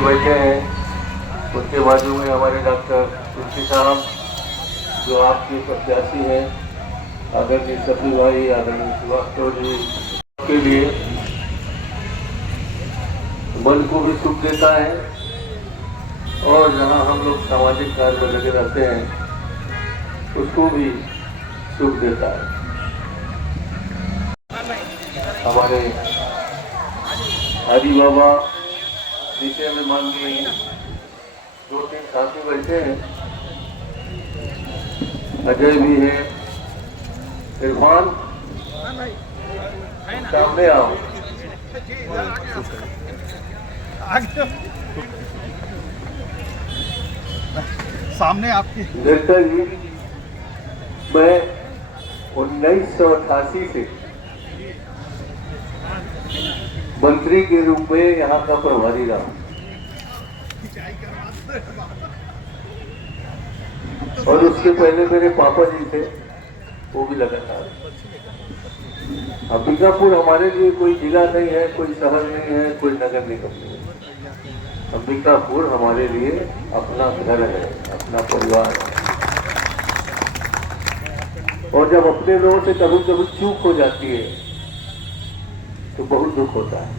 में बैठे हैं, उनके बाजू में हमारे डॉक्टर तुलसी साहब जो आपके प्रत्याशी हैं, आदरणीय सभी भाई, आदरणीय श्रीवास्तव जी, के लिए मन को भी सुख देता है और जहाँ हम लोग सामाजिक कार्य में लगे रहते हैं उसको भी सुख देता है। हमारे हरि बाबा नीचे में माननीय 2-3 साथी बैठे हैं, अजय भी है, इरफान सामने आओ। सामने आपकी डॉक्टर जी, मैं 1988 से मंत्री के रूप में यहाँ का प्रभारी रहा और उसके पहले मेरे पापा जी थे, वो भी लगातार। अंबिकापुर हमारे लिए कोई जिला नहीं है, कोई शहर नहीं है, कोई नगर निगम नहीं है। अंबिकापुर हमारे लिए अपना घर है, अपना परिवार है। और जब अपने लोगों से कभी कभी चूक हो जाती है तो बहुत दुख होता है।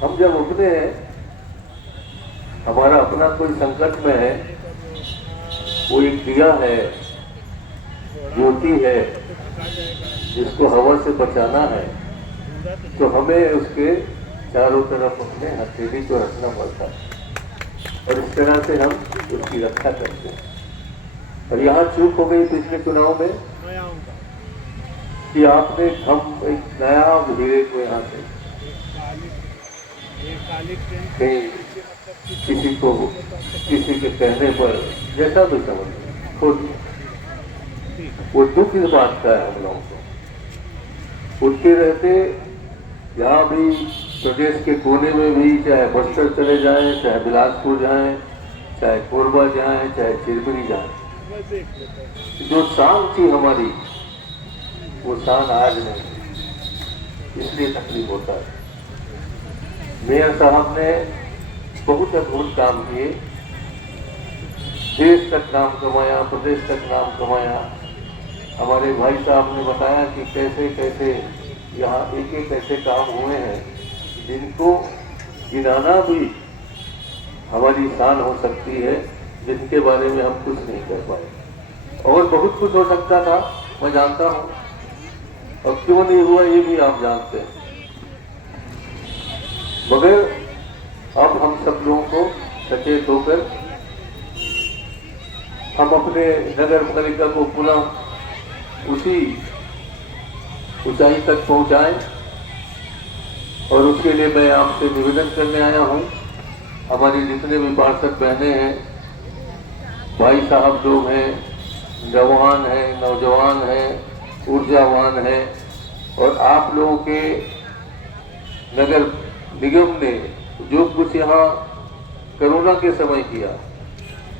हम जब अपने हैं, हमारा अपना कोई संकट में है, वो एक दिया है, ज्योति है, जिसको हवा से बचाना है, तो हमें उसके चारों तरफ अपने हथेली को रखना पड़ता है और इस तरह से हम उसकी रक्षा करते हैं। और यहाँ चूक हो गई पिछले चुनाव में कि आपने हम एक नया हीरे को यहाँ से किसी को किसी के कहने पर जैसा भी समझ खुद वो दुख इस बात का है हम लोगों को। उठते रहते यहाँ भी प्रदेश के कोने में भी, चाहे बस्तर चले जाएं, चाहे बिलासपुर जाएं, चाहे कोरबा जाएं, चाहे चिरमिरी जाएं, जो शान थी हमारी वो शान आज नहीं, इसलिए तकलीफ होता है। मेयर साहब ने बहुत अद्भुत काम किए, देश तक नाम कमाया, प्रदेश तक नाम कमाया। हमारे भाई साहब ने बताया कि कैसे कैसे यहाँ एक एक ऐसे काम हुए हैं जिनको गिनाना भी हमारी शान हो सकती है, जिनके बारे में हम कुछ नहीं कर पाए। और बहुत कुछ हो सकता था, मैं जानता हूँ, और क्यों नहीं हुआ ये भी आप जानते हैं। मगर अब हम सब लोगों को सचेत होकर हम अपने नगर पालिका को पुनः उसी ऊंचाई तक पहुंचाएं, और उसके लिए मैं आपसे निवेदन करने आया हूं। हमारी जितने भी पार्षद बहनें हैं, भाई साहब लोग हैं, जवान हैं, नौजवान हैं, ऊर्जावान हैं, और आप लोगों के नगर निगम ने जो कुछ यहाँ कोरोना के समय किया,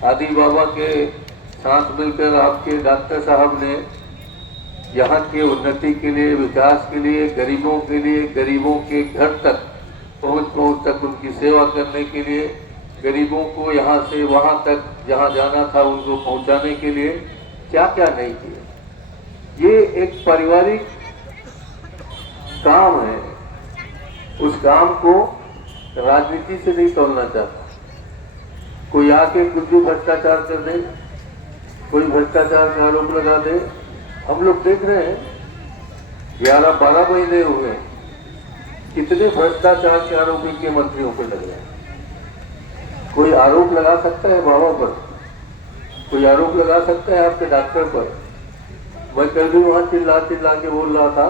आदि बाबा के साथ मिलकर आपके डॉक्टर साहब ने यहाँ के उन्नति के लिए, विकास के लिए, गरीबों के लिए, गरीबों के घर तक पहुँच तक उनकी सेवा करने के लिए, गरीबों को यहाँ से वहाँ तक जहाँ जाना था उनको पहुँचाने के लिए क्या क्या नहीं किया। ये एक पारिवारिक काम है, उस काम को राजनीति से नहीं तोड़ना चाहता। कोई आके कुछ भी भ्रष्टाचार कर दे, कोई भ्रष्टाचार का आरोप लगा दे। हम लोग देख रहे हैं 11-12 महीने हुए, कितने भ्रष्टाचार के आरोपी के मंत्रियों पर लग रहे हैं। कोई आरोप लगा सकता है बाबा पर, कोई आरोप लगा सकता है आपके डॉक्टर पर। मैं कल भी वहां चिल्ला के बोल रहा था,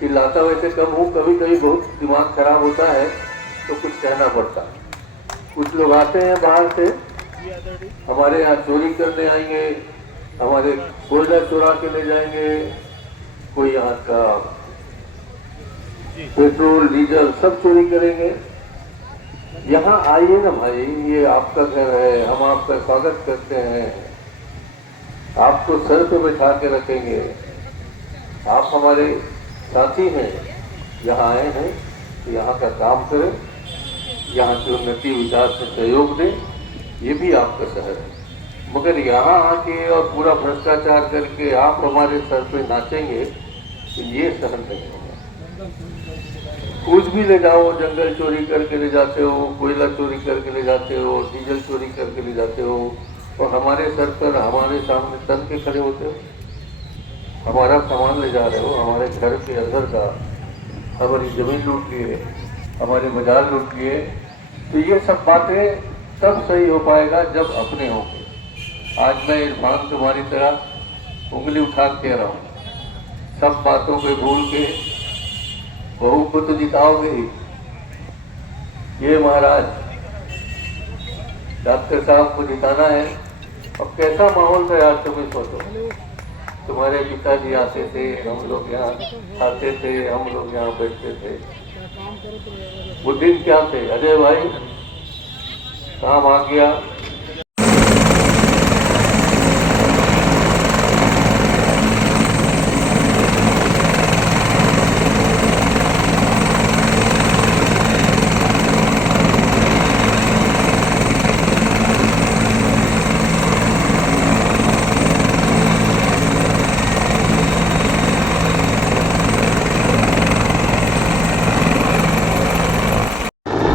चिल्लाता वैसे कम हूँ, कभी कभी बहुत दिमाग खराब होता है तो कुछ कहना पड़ता। कुछ लोग आते हैं बाहर से, हमारे यहाँ चोरी करने आएंगे, हमारे कोयला चुरा के ले जाएंगे, कोई यहाँ का पेट्रोल डीजल सब चोरी करेंगे। यहाँ आइए ना भाई, ये आपका घर है, हम आपका स्वागत करते हैं, आपको सर पे बैठा के रखेंगे, आप हमारे साथी हैं, यहाँ आए हैं तो यहाँ का काम करें। यहाँ की उन्नति विकास में सहयोग दे, ये भी आपका शहर है। मगर यहाँ आके और पूरा भ्रष्टाचार करके आप हमारे सर पे नाचेंगे तो ये सहन नहीं होगा। कुछ भी ले जाओ, जंगल चोरी करके ले जाते हो, कोयला चोरी करके ले जाते हो, डीजल चोरी करके ले जाते हो, और हमारे सर पर हमारे सामने तन के खड़े होते हो। हमारा सामान ले जा रहे हो, हमारे घर के अंदर का, हमारी जमीन लूट लिए, हमारे बाजार लूट लिए। तो ये सब बातें तब सही हो पाएगा जब अपने होंगे। आज मैं इरफान तुम्हारी तरह उंगली उठा के कह रहा हूँ, सब बातों को भूल के बहू को तो जिताओगे ही। ये महाराज डॉक्टर साहब को जिताना है। अब कैसा माहौल था यार, तुम सोचो, तुम्हारे पिताजी आते थे, हम लोग यहाँ आते थे, हम लोग यहाँ बैठते थे। वो दिन क्या थे अजय भाई, काम आ गया।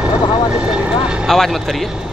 अब हवा नहीं चलेगा। आवाज़ मत करिए।